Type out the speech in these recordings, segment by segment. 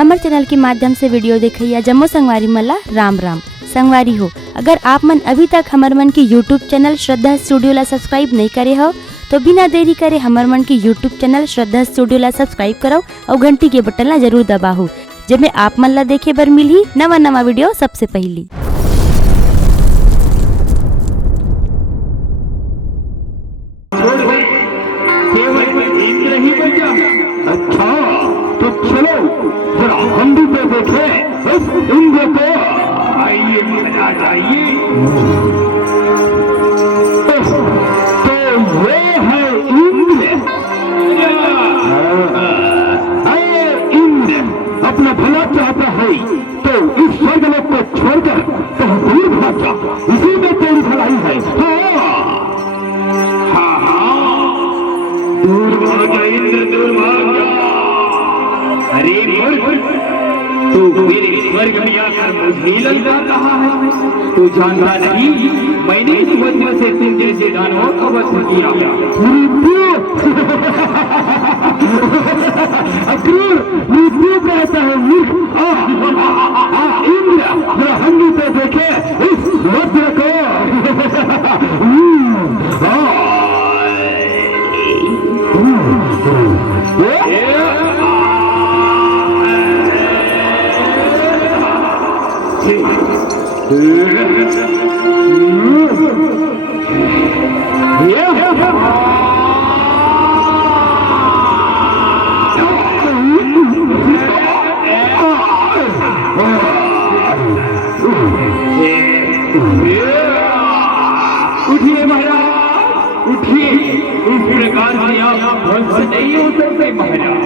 हमारे चैनल के माध्यम से वीडियो देखिए जम्मू संगवारी मल्ला राम राम संगवारी हो। अगर आप मन अभी तक हमार मन की यूट्यूब चैनल श्रद्धा स्टूडियो ला सब्सक्राइब नहीं करे हो तो बिना देरी करे हमार मन की यूट्यूब चैनल श्रद्धा स्टूडियो ला सब्सक्राइब करो और घंटी के बटन ला जरूर दबाओ जिसमें आप मन ला देखे बर मिली नवा नवा वीडियो सबसे पहली। अच्छा तो चलो जरा हम भी तो देखें इस इंद्र को। आइए महाराज आइए। तो ये है इंद्र। अरे इंद्र अपना भला चाहता है तो इस स्वर्गलोक को छोड़कर कहीं दूर भाग जा, इसी में तेरी भलाई है। दूर भाग जा इंद्र, दूर भाग जा। अरे मूर्ख, तू मेरे स्वर्ग में आकर मुझे ललका रहा है। तू जानता नहीं मैंने इस वजह से तुम जैसे दानवों का वध किया। मृत्यु कहता है मूर्ख। इंद्र जरा हम भी तो देखे इस वज्र को। उठिए महाराज उठिए, इस प्रकार से आप ध्वंस नहीं हो सकते महाराज,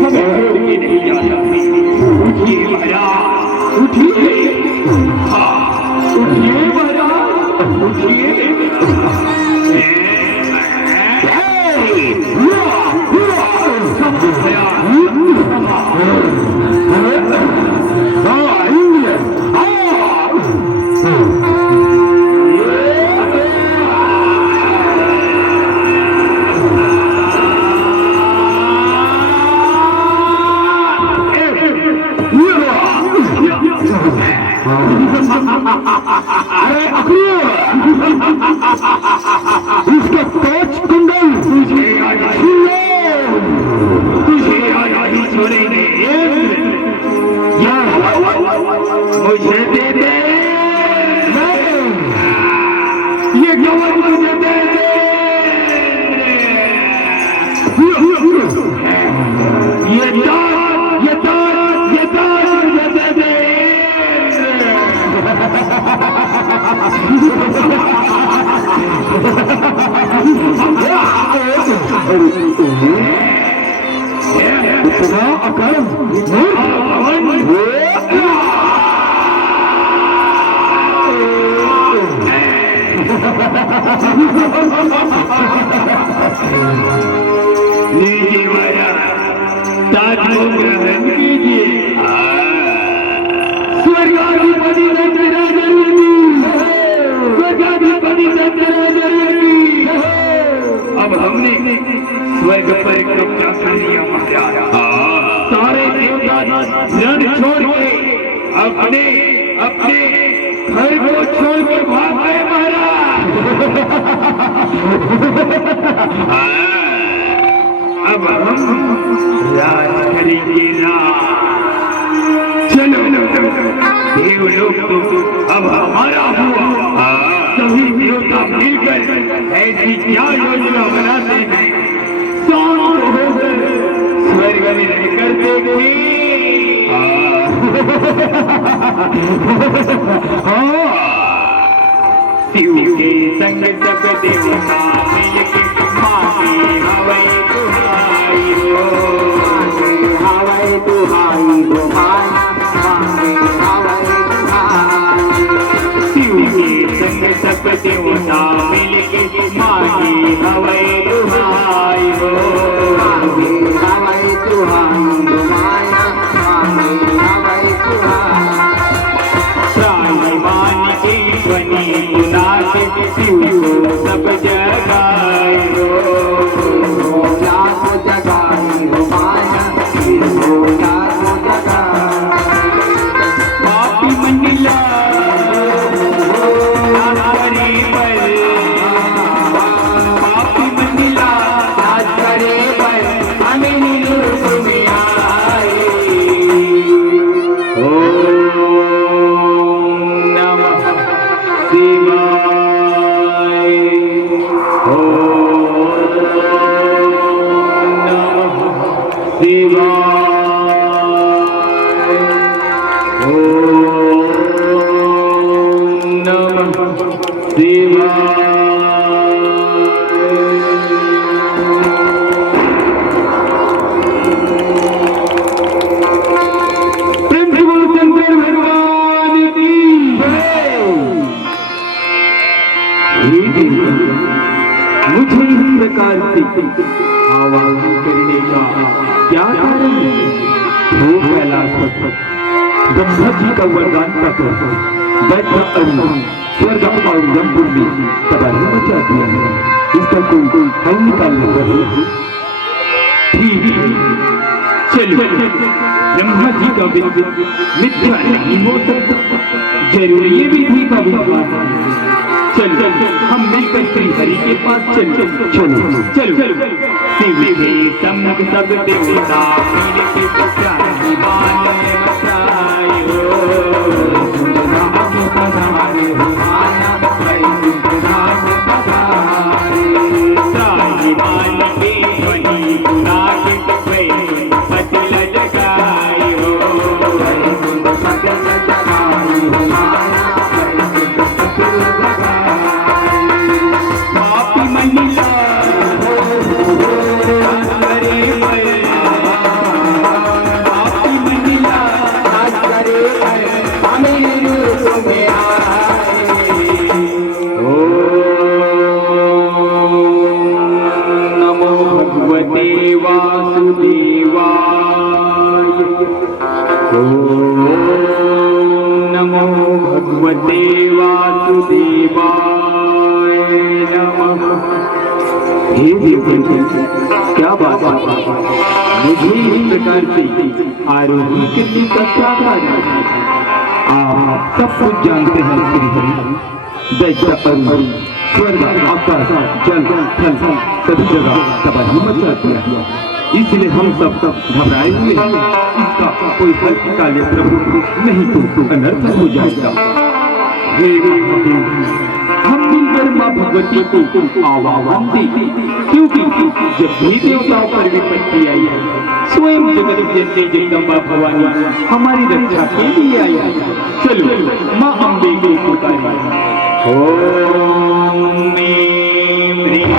हमें छोड़ के नहीं जा सकते। उठिए महाराज उठिए। हाँ उठिए महाराज उठिए। अरे अक्रूर, इसके कोच कुंडल तुझे आजादी छोड़ेंगे। मुझे दे दे ये गवन, मुझे दे दे ये दान, ये दान, ये दान मुझे दे दे। इतना अकर्म लीजिए महाराज, ताज ग्रहण कीजिए। स्वर्गाधिपति अब हमने स्वर्ग पर कब्जा कर लिया महाराज। सारे देवता रण छोड़ के अपने अपने घर को छोड़ के भाग गए महाराज। अब हम राज करेंगे राज। चलो देवलोक तो अब हमारा हुआ। सभी देवता मिलकर ऐसी क्या योजना बनाते हैं, शांत होकर स्वर्ग में रहकर देखें। शिव के संग सब देवता मिलके माफी हवाई दुहाई हो, हवाई दुहाई हो सब देवता मिलके मांगी हवाई दुहाई हो, हवाई दुहाई दुहाया हवाई दुहाई। प्राणवान की ध्वनि सुना के शिव को सब जगाए हो, जगाई हो माया शिव को आवाहन करने का क्या कारण है? हो कैलाशपति, ब्रह्मा जी का वरदान पाकर दैत्य अरुण स्वर्ग और यमपुर में तबाही मचा दिया है। इसका कोई हल निकालना पड़ेगा। ठीक है, चलो, ब्रह्मा जी का विधि मिथ्या नहीं हो सकता, जरूर ये विधि का विद्वान है। चलो हम मिलकर श्री हरि के पास चलो चलो चलो। शिव के सम्मुख सब देवता मेरे के पुजारी वाले बचाए हो। नाम पधारे हो माना भाई नाम पधारे। साई वाले के वही गुना के वही पतिल जगाए हो। पतिल जगाए हो माना क्या बात है, मुझे इस प्रकार से आरोही करने का क्या कारण है? आप सब कुछ जानते हैं श्री हरि। दैत्य अरुण स्वर्ग आकाश जल थल सभी जगह तबाही मचा दिया है। इसलिए हम सब घबराए हुए हैं। इसका कोई हल निकाले प्रभु, नहीं तो अनर्थ हो जाएगा। हे महादेव, हम मिलकर माँ भगवती को आवाहन दें, क्योंकि जब भी देवताओं पर विपत्ति आई है, स्वयं जगत जननी जगदम्बा भवानी हमारी रक्षा के लिए आई है। चलो माँ अम्बे को पुकारें। ओम ह्रीं ह्रीं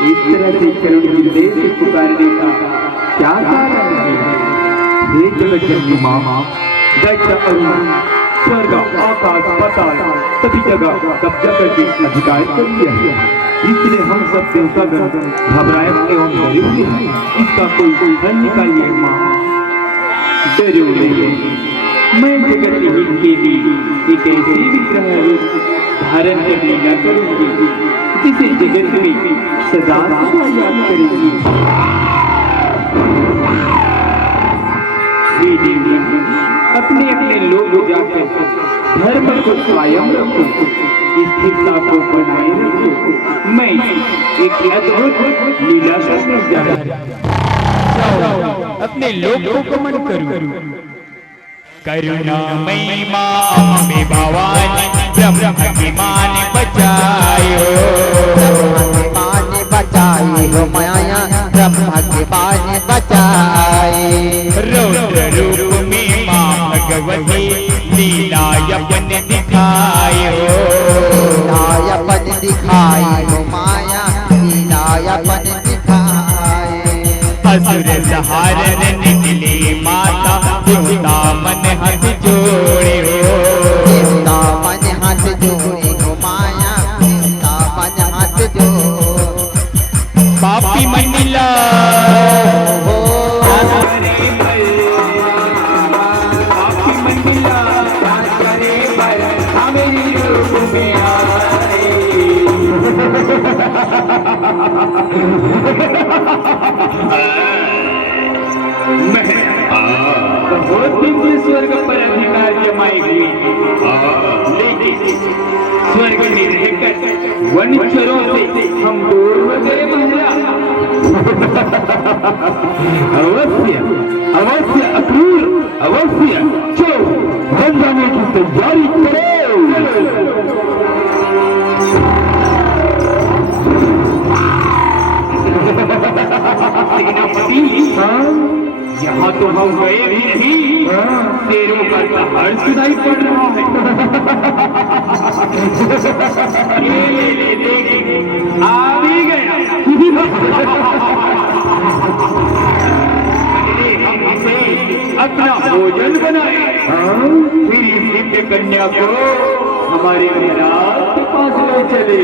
इस तरह से करुण हृदय से पुकारने का क्या कारण है? हे जगत जननी माँ, दैत्य अरुण स्वर्ग आकाश पाताल सभी जगह कब्जा करके अधिकार कर लिया है। इसलिए हम सब देवतागण घबराए एवं डरे हुए हैं। इसका कोई हल निकालिए माँ। डरो नहीं, मैं जगत ही के लिए एक ऐसे विग्रह रूप धारण करने न करूंगी जिसे जगत में सदा सदा याद करेगी। हे देवी, अपने अपने लोग जाकर धर्म को कायम रखो, स्थिरता को बनाए रखो। मैं एक अद्भुत लीला करने जा रहा हूं। अपने लोग को गमन करूं। करुणामयी माँ अम्बे भवानी ब्रह्म की माँ ने बचाई हो, माँ ने बचाई हो माया, ब्रह्मा की माँ ने बचाई। रौद्र रूप में माँ भगवती लीलायपन दिखाई हो, लीलायपन दिखाई हो माया, लीलायपन दिखाई। असुर सहारन निकली माता देवता मन हाथ जोड़े हो, देवता मन हाथ जोड़े हो माया, देवता मन हाथ जोड़े। पापी मंडला बहुत दिन से स्वर्ग पर अधिकार जमाई हुई, लेकिन स्वर्ग में रहकर वनचरों से हम दूर हो गए महाराज। अवश्य अवश्य अक्रूर, अवश्य चलो वन जाने की तैयारी करो। सेनापति, यहाँ तो हम गए भी नहीं, शेरों का दहाड़ सुनाई पड़ रहा है। ले देख, आ भी गया। हम इसे अपना भोजन बनाए, फिर इस दिव्य कन्या को हमारे महाराज के पास ले चले।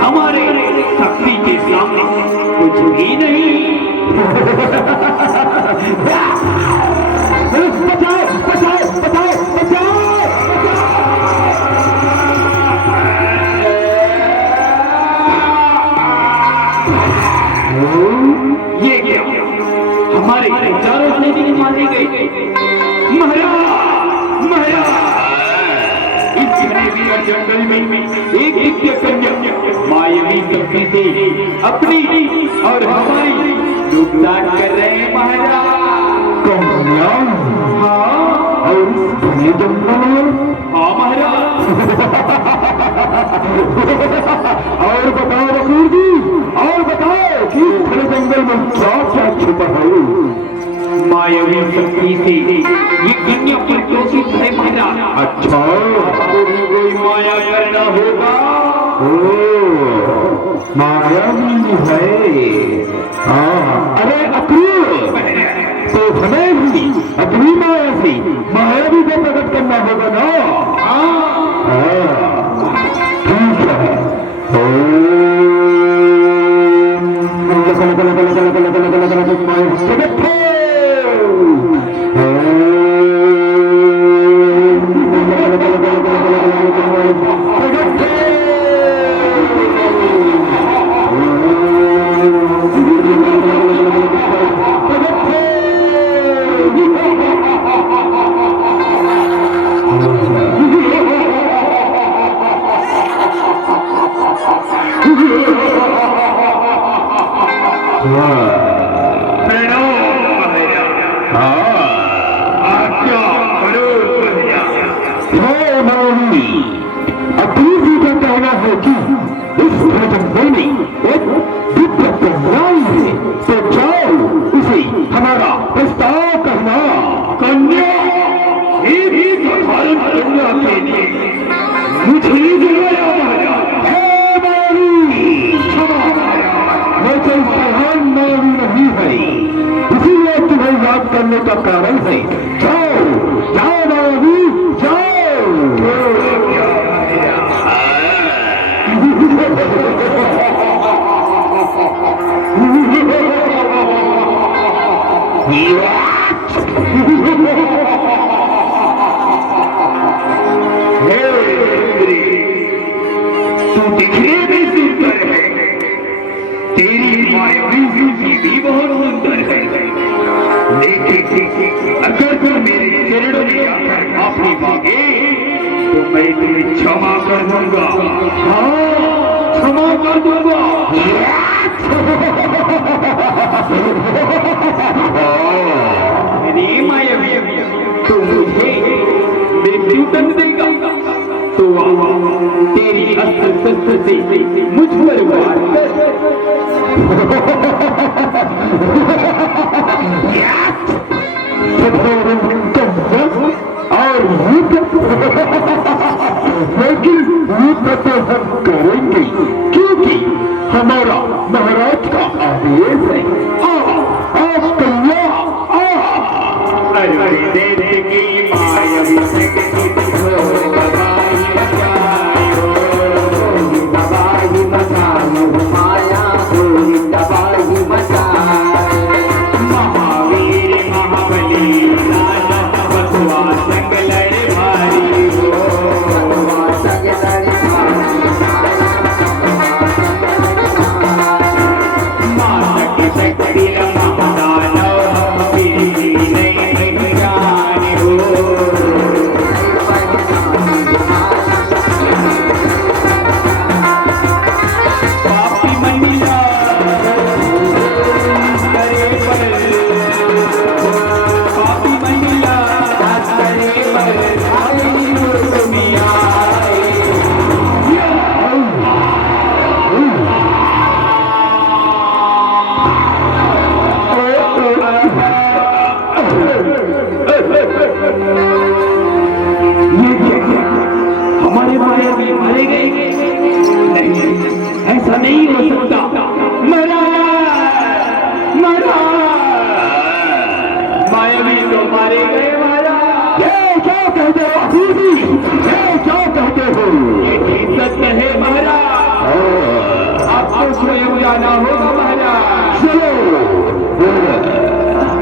हमारे शक्ति के सामने कुछ भी नहीं। बचाओ बचाओ बचाओ बचाओ। ये क्या, हमारे चारों सैनिक मारे गए। महाराज महाराज, इस घने जंगल में एक दिव्य कन्या मायावी शक्ति से अपनी और हमारी योगदान कर रहे हैं महाराज। कन्या? हाँ, और इस घने जंगल में? हाँ महाराज। और बताओ रसूल जी, और बताओ कि इस घने जंगल में क्या क्या छुपा है? मायावी शक्ति से ये कन्या प्रकोषित है महाराज। अच्छा, आपको भी कोई माया करना होगा। मायावी है। हाँ, अरे अक्रूर, तो हमें भी अपनी माया से मायावी को प्रकट करना होगा ना। ठीक है। करने का कारण है। जाओ जाओ बाबू जाओ। ये भी बहुत सुंदर है, लेकिन अगर तुम मेरे चरणों में आकर माफी मांगे तो मैं तुम्हें क्षमा कर दूंगा। हाँ, क्षमा कर दूंगा। अरे मायावी, तू मुझे मृत्युदंड देगा तो तेरी अस्त्र शस्त्र से मुझ पर वार कर। और लेकिन युद्ध तो हम करेंगे क्योंकि हमारा महाराज का आदेश है। अरे देश की मायावी शक्ति को दबाई बचाओ, दबाई बचाओ माया को दबाई बचाओ। महावीर महाबली राजा बसवा संग लड़े भारी हो, बसवा संग लड़े भारी। माता की शक्ति महादानव तेरी नहीं ज्ञानी हो। पापी मंडिया करे पर, पापी मंडिया करे पर आगे तुम्हें आए। ये क्या, हमारे मायावी मारे गए? नहीं, ऐसा नहीं हो सकता। मरा मरा, मायावी तो मारे गए। मारा, ये क्या कहते हो? ये क्या कहते हो? ये ठीक सत्य है महाराज, आपको स्वयं जाना होगा महाराज। चलो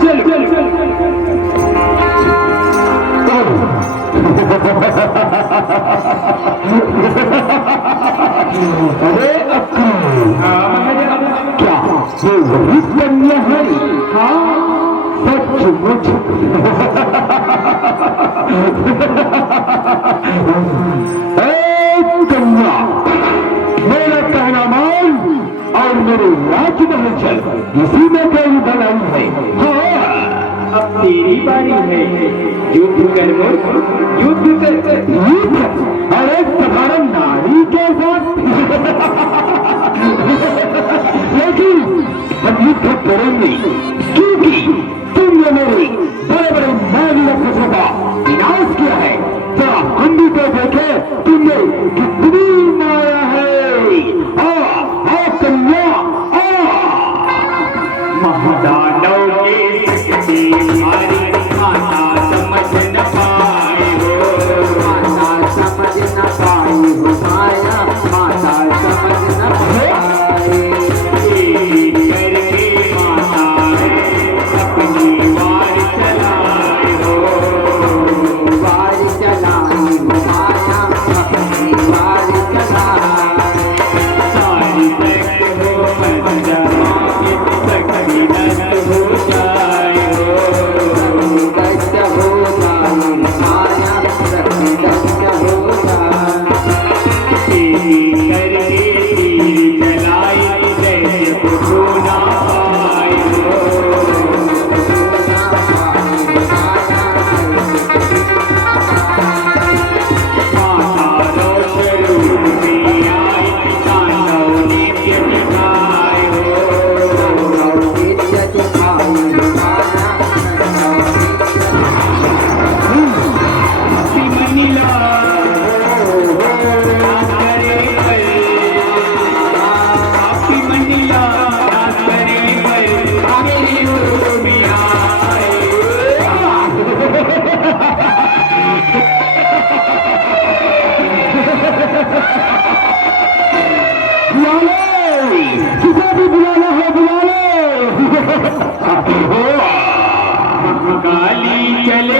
चलो चलो। अरे क्या ये वही कन्या है? हाँ सचमुच। कन्या, मेरा कहना मान और मेरे राजमहल चल, इसी में कोई बनाई है। हाँ, अब तेरी बारी है। युद्ध कर, युद्ध कर। युद्ध? अरे तुम्हारा नारी के साथ? लेकिन हम युद्ध करेंगे क्योंकि तुमने मेरे बड़े बड़े नारी रक्षसों का विनाश किया है। जरा हम भी तो देखे तुमने कितनी माया है। कन्या, महादानव के शक्ति हमारी माता समझ न पाए हो, माता समझ न पाई हो माया, माता समझ न पाए। करके माता अपनी वार चलाए हो, वार चलाई हो माया, अपनी वार चलाए। सारी शक्ति हो मंजर शक्ति नष्ट हो जाए हो, नष्ट हो जाए माया, शक्ति नष्ट हो जाए। करके तीर जलाई जैसे कुछो ना पाए हो, माता स्वरूप में आई तांडव नित्य दिखाए हो, नित्य दिखाए माया। मंडिला करे पर, पापी मंडिला करे पर आगे तुम्हें आए। बुला लो, किसे भी बुलाना है बुला लो। काली चले